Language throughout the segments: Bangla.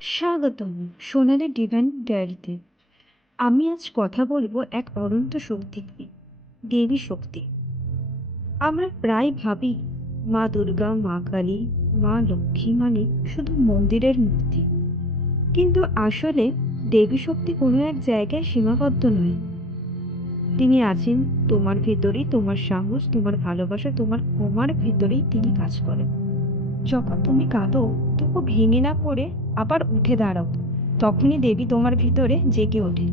স্বাগতম সোনালি ডিভাইন ডায়েরিতে। আমি আজ কথা বলব এক অনন্ত শক্তি দেবী শক্তি। আমরা প্রায় ভাবি, মা দুর্গা, মা কালী, মা লক্ষ্মী মানে শুধু মন্দিরের মূর্তি। কিন্তু আসলে দেবী শক্তি কোনো এক জায়গায় সীমাবদ্ধ নয়। তিনি আছেন তোমার ভেতরেই, তোমার সাহস, তোমার ভালোবাসা, তোমার তোমার ভেতরেই তিনি কাজ করেন। যখন তুমি কাঁদো, তবু ভেঙে না পড়ে আবার উঠে দাঁড়াও। তখনই দেবী তোমার ভিতরে জেগে ওঠে।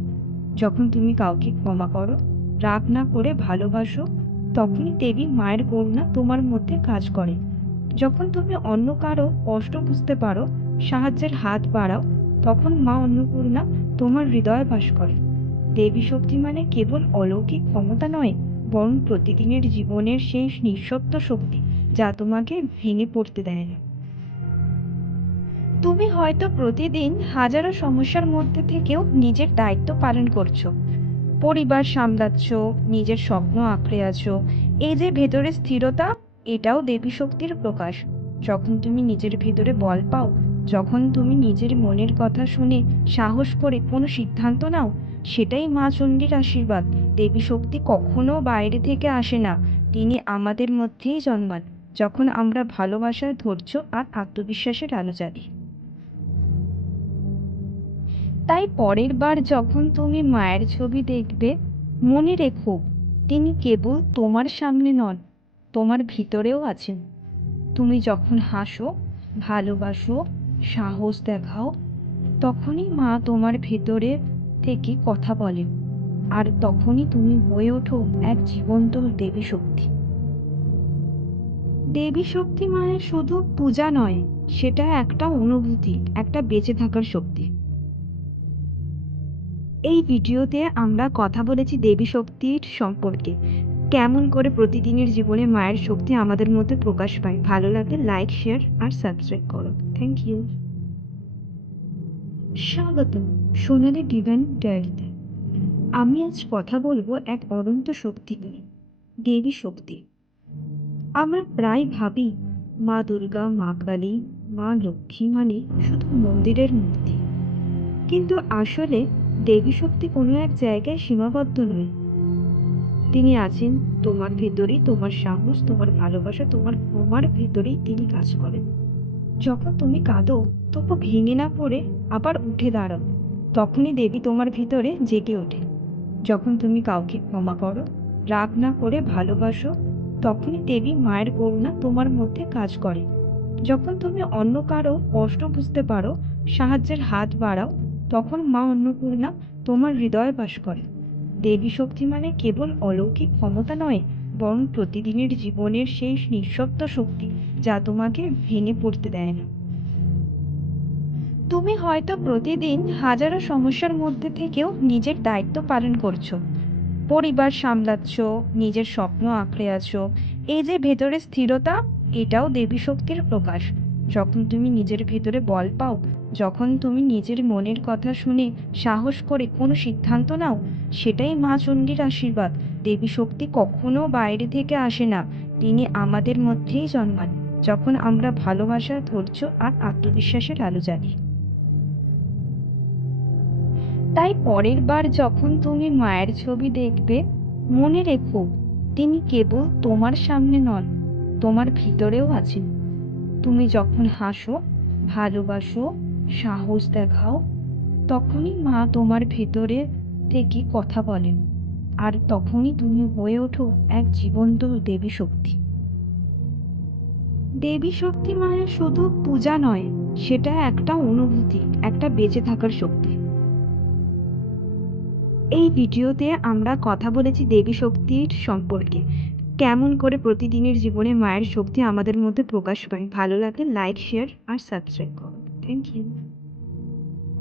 যখন তুমি কাউকে ক্ষমা করো, রাগ না করে ভালোবাসো, তখনই দেবী মায়ের করুণা তোমার মধ্যে কাজ করে। যখন তুমি অন্য কারও কষ্ট বুঝতে পারো, সাহায্যের হাত বাড়াও, তখন মা অন্নপূর্ণা তোমার হৃদয়ে বাস করে। দেবী শক্তি মানে কেবল অলৌকিক ক্ষমতা নয়, বরং প্রতিদিনের জীবনের শেষ নিঃশব্দ শক্তি। যা তোমাকে ভেঙে পড়তে দেয় না। তুমি হয়তো প্রতিদিন হাজারো সমস্যার মধ্যে থেকেও নিজের দায়িত্ব পালন করছ। পরিবার সামলাচ্ছ, নিজের স্বপ্ন আঁকড়ে আছো। এই যে ভেতরে স্থিরতা, এটাও দেবী শক্তির প্রকাশ। যখন তুমি নিজের ভেতরে বল পাও, যখন তুমি নিজের মনের কথা শুনে সাহস করে কোনো সিদ্ধান্ত নাও, সেটাই মা চণ্ডীর আশীর্বাদ। দেবী শক্তি কখনো বাইরে থেকে আসে না। তিনি আমাদের মধ্যেই জন্মান। যখন আমরা ভালোবাসার ধৈর্য আর আত্মবিশ্বাসের আলো জ্বালি তাই পরের বার যখন তুমি মায়ের ছবি দেখবে, মনে রেখো, তিনি কেবল তোমার সামনে নন, তোমার ভিতরেও আছেন। তুমি যখন হাসো, ভালোবাসো, সাহস দেখাও, তখনই মা তোমার ভেতরে থেকে কথা বলে আর তখনই তুমি হয়ে ওঠো এক জীবন্ত দেবী শক্তি দেবী শক্তি মানে শুধু পূজা নয়, সেটা একটা অনুভূতি, একটা বেঁচে থাকার শক্তি। এই ভিডিওতে আমরা কথা বলেছি দেবী শক্তির সম্পর্কে। কেমন করে প্রতিদিনের জীবনে মায়ের শক্তি আমাদের মধ্যে প্রকাশ পায়? ভালো লাগলে লাইক, শেয়ার আর সাবস্ক্রাইব করো। থ্যাংক ইউ স্বাগত সোনালি ডিভাইন ডায়েরিতে। আমি আজ কথা বলব এক অনন্ত শক্তি নিয়ে, দেবী শক্তি। আমরা প্রায় ভাবি, মা দুর্গা, মা কালী, মা লক্ষ্মী মানে শুধু মন্দিরের মূর্তি কিন্তু আসলে দেবী শক্তি কোনো এক জায়গায় সীমাবদ্ধ নয়। তিনি আছেন তোমার ভেতরেই, তোমার সাহস, তোমার ভালোবাসা, তোমার তোমার ভেতরেই তিনি কাজ করেন। যখন তুমি কাঁদো, তবু ভেঙে না পড়ে আবার উঠে দাঁড়াও। তখনই দেবী তোমার ভিতরে জেগে ওঠে। যখন তুমি কাউকে ক্ষমা করো, রাগ না করে ভালোবাসো তখনই দেবী মায়ের করুণা তোমার মধ্যে কাজ করে। যখন তুমি অন্য কারও কষ্ট বুঝতে পারো, সাহায্যের হাত বাড়াও, তখন মা অন্নপূর্ণা তোমার হৃদয়ে বাস করে। দেবী শক্তি মানে কেবল অলৌকিক ক্ষমতা নয়, বরং প্রতিদিনের জীবনের সেই নিঃশব্দ শক্তি যা তোমাকে ভেঙে পড়তে দেয় না। তুমি হয়তো প্রতিদিন হাজারো সমস্যার মধ্যে থেকেও নিজের দায়িত্ব পালন করছ। পরিবার সামলাচ্ছ, নিজের স্বপ্ন আঁকড়ে আছো। এই যে ভেতরে স্থিরতা, এটাও দেবী শক্তির প্রকাশ। যখন তুমি নিজের ভেতরে বল পাও, যখন তুমি নিজের মনের কথা শুনে সাহস করে কোনো সিদ্ধান্ত নাও, সেটাই মা চণ্ডীর আশীর্বাদ। দেবী শক্তি কখনো বাইরে থেকে আসে না। তিনি আমাদের মধ্যেই জন্মান। যখন আমরা ভালোবাসা, ধৈর্য আর আত্মবিশ্বাসের আলো জ্বালি তাই পরের বার যখন তুমি মায়ের ছবি দেখবে, মনে রেখো, তিনি কেবল তোমার সামনে নন, তোমার ভিতরেও আছেন। তুমি যখন হাসো, ভালোবাসো, সাহস দেখাও, তখনই মা তোমার ভেতরে থেকে কথা বলেন, আর তখনই তুমি হয়ে ওঠো এক জীবন্ত দেবী শক্তি। দেবী শক্তি মানে শুধু পূজা নয়, সেটা একটা অনুভূতি, একটা বেঁচে থাকার শক্তি। এই ভিডিওতে আমরা কথা বলেছি দেবী শক্তির সম্পর্কে। কেমন করে প্রতিদিনের জীবনে মায়ের শক্তি আমাদের মধ্যে প্রকাশ পায়। ভালো লাগলে লাইক শেয়ার আর সাবস্ক্রাইব করো। Thank you